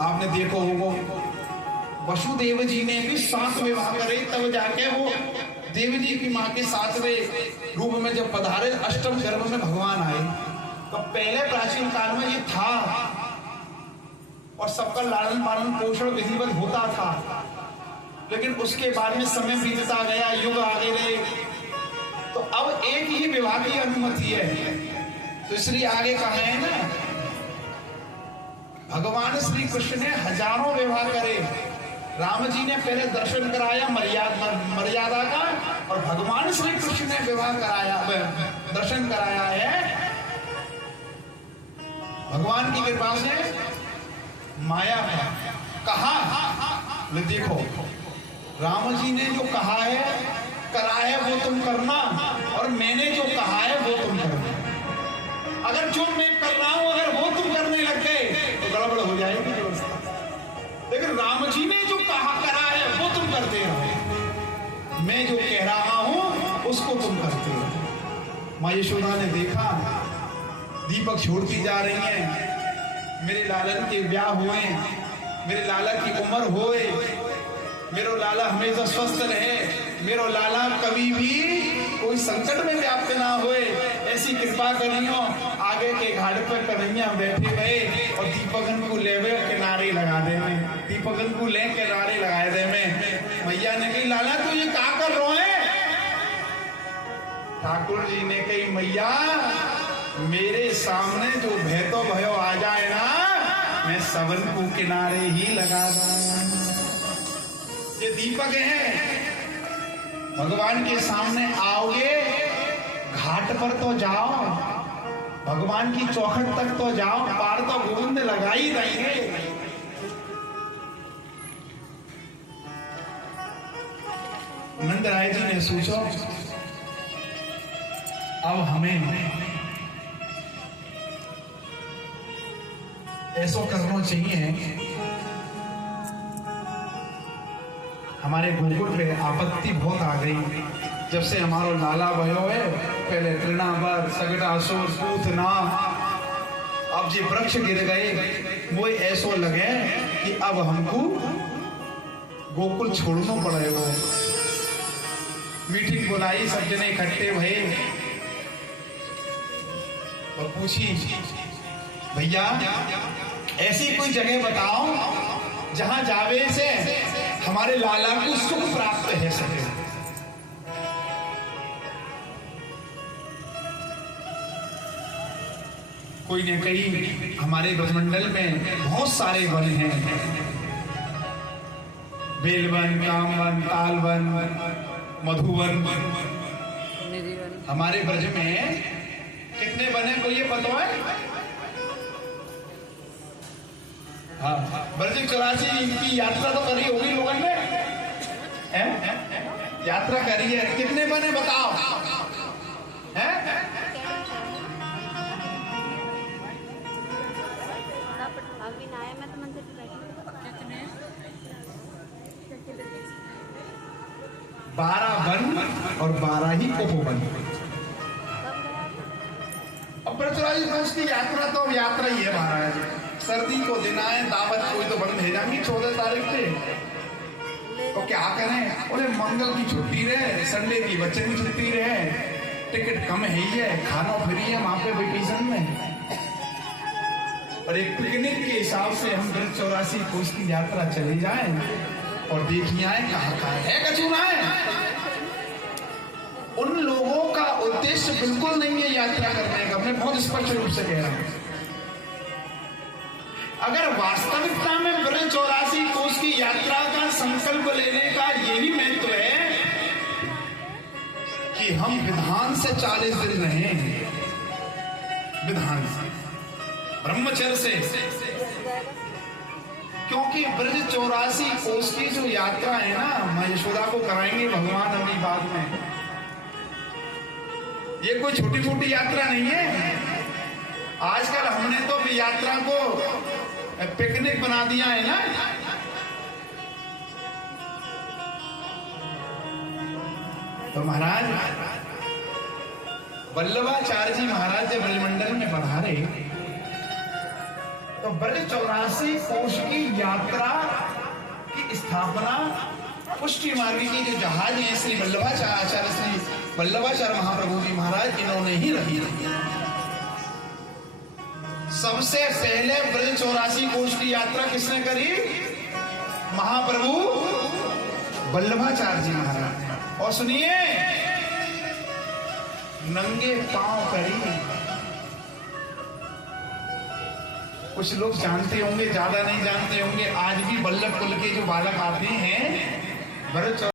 आपने देखो होगा वसुदेव जी ने भी 7 विवाह करे, तब जाके वो देवी जी की माँ के 7वें रूप में जब पधारे, अष्टम गर्भ में भगवान आए। तो पहले प्राचीन काल में ये था और सबका लालन पालन पोषण विधिवत होता था, लेकिन उसके बाद में समय बीतता गया, युग आगे गए, तो अब एक ही विवाह की अनुमति है। तो इसलिए आगे कहा है ना, भगवान श्री कृष्ण ने हजारों विवाह करे। राम जी ने पहले दर्शन कराया मर्यादा का, और भगवान श्री कृष्ण ने विवाह कराया, दर्शन कराया है भगवान की कृपा से माया का। कहा ले देखो, राम जी ने जो कहा है करा है वो तुम करना, और मैंने जो कहा है वो तुम करना। अगर जो मैं कर रहा हूं अगर वो तुम करने लग गए तो गड़बड़ हो जाएगी व्यवस्था। लेकिन राम जी ने जो कहा करा है वो तुम करते रहो, मैं जो कह रहा हूं उसको तुम करते रहो। माँ यशोदा ने देखा दीपक छोड़ती जा रही है, मेरे लालन के ब्याह हुए, मेरे लाला की उम्र होए, मेरो लाला हमेशा स्वस्थ रहे, मेरो लाला कभी भी कोई संकट में व्याप्त ना होए, ऐसी कृपा करियो। आगे के घाट पर कन्हैया बैठे गए और दीपकन को लेवे किनारे लगा दे में, दीपकन को ले किनारे लगाए दे में। मैया ने कही लाला तू ये क्या कर रहा है? ठाकुर जी ने कही मैया मेरे सामने जो भयतो भयो आ जाए ना, मैं सबन को किनारे ही लगा दूं। ये दीपक है, भगवान के सामने आओगे घाट पर तो जाओ, भगवान की चौखट तक तो जाओ, पार तो गोविंद लगा ही देंगे। नंद राय जी ने सोचो अब हमें ऐसा करना चाहिए। हमारे गोकुल पे आपत्ति बहुत आ गई जब से हमारो लाला भयो है, पहले तृणावर सगटासुर पूतना, अब जी वृक्ष गिर गए, वो ऐसा लगे कि अब हमको गोकुल छोड़ना पड़ेगा। मीटिंग बुलाई, सब जने इकट्ठे भये और पूछी भैया ऐसी कोई जगह बताओ जहां जावे से हमारे लाला को सुख प्राप्त है सके। कोई ने कही हमारे ब्रजमंडल में बहुत सारे वन हैं, बेलवन, कामवन, तालवन, मधुवन। हमारे ब्रज में कितने वन है कोई ये पता है? हाँ, ब्रज 84 की यात्रा तो करी होगी लोगों ने, यात्रा करी है, कितने बने बताओ? हैं? बारह वन और 12 ही उपवन। अब ब्रजराज दोस्त की यात्रा तो अब यात्रा ही है महाराज। सर्दी को दिन आए, दावत कोई तो बंद है जाएंगी 14 तारीख से, तो क्या करें? बोले मंगल की छुट्टी रहे, संडे की बच्चे की छुट्टी रहे, टिकट कम है ही है, खाना फ्री है वहां पे वेकेशन में, और एक पिकनिक के हिसाब से हम ब्रज 84 कोस की यात्रा चली जाए और देखिए आए कहाँ है कचूना है। उन लोगों का उद्देश्य बिल्कुल नहीं है यात्रा करने का, मैं बहुत स्पष्ट रूप से कह रहा हूं। अगर वास्तविकता में ब्रज 84 कोस की यात्रा का संकल्प लेने का यही महत्व है कि हम विधान से 40 दिन रहे, विधान से, ब्रह्मचर्य से, क्योंकि ब्रज 84 कोस की जो यात्रा है ना, मां यशोदा को कराएंगे भगवान अभी बाद में। ये कोई छोटी छोटी यात्रा नहीं है। आजकल हमने तो भी यात्रा को पिकनिक बना दिया है ना। तो महाराज वल्लभाचार्य जी महाराज जब ब्रजमंडल में पधारे तो ब्रज 84 कोश की यात्रा की स्थापना पुष्टि मार्ग के जो जहाज हैं श्री वल्लभाचार्य महाप्रभु जी महाराज इन्होंने ही रखी। सबसे पहले ब्रज 84 कोष की यात्रा किसने करी? महाप्रभु वल्लभाचार्य जी महाराज। और सुनिए, नंगे पांव करी। कुछ लोग जानते होंगे, ज्यादा नहीं जानते होंगे। आज भी वल्लभ कुल के जो बालक आते हैं ब्रज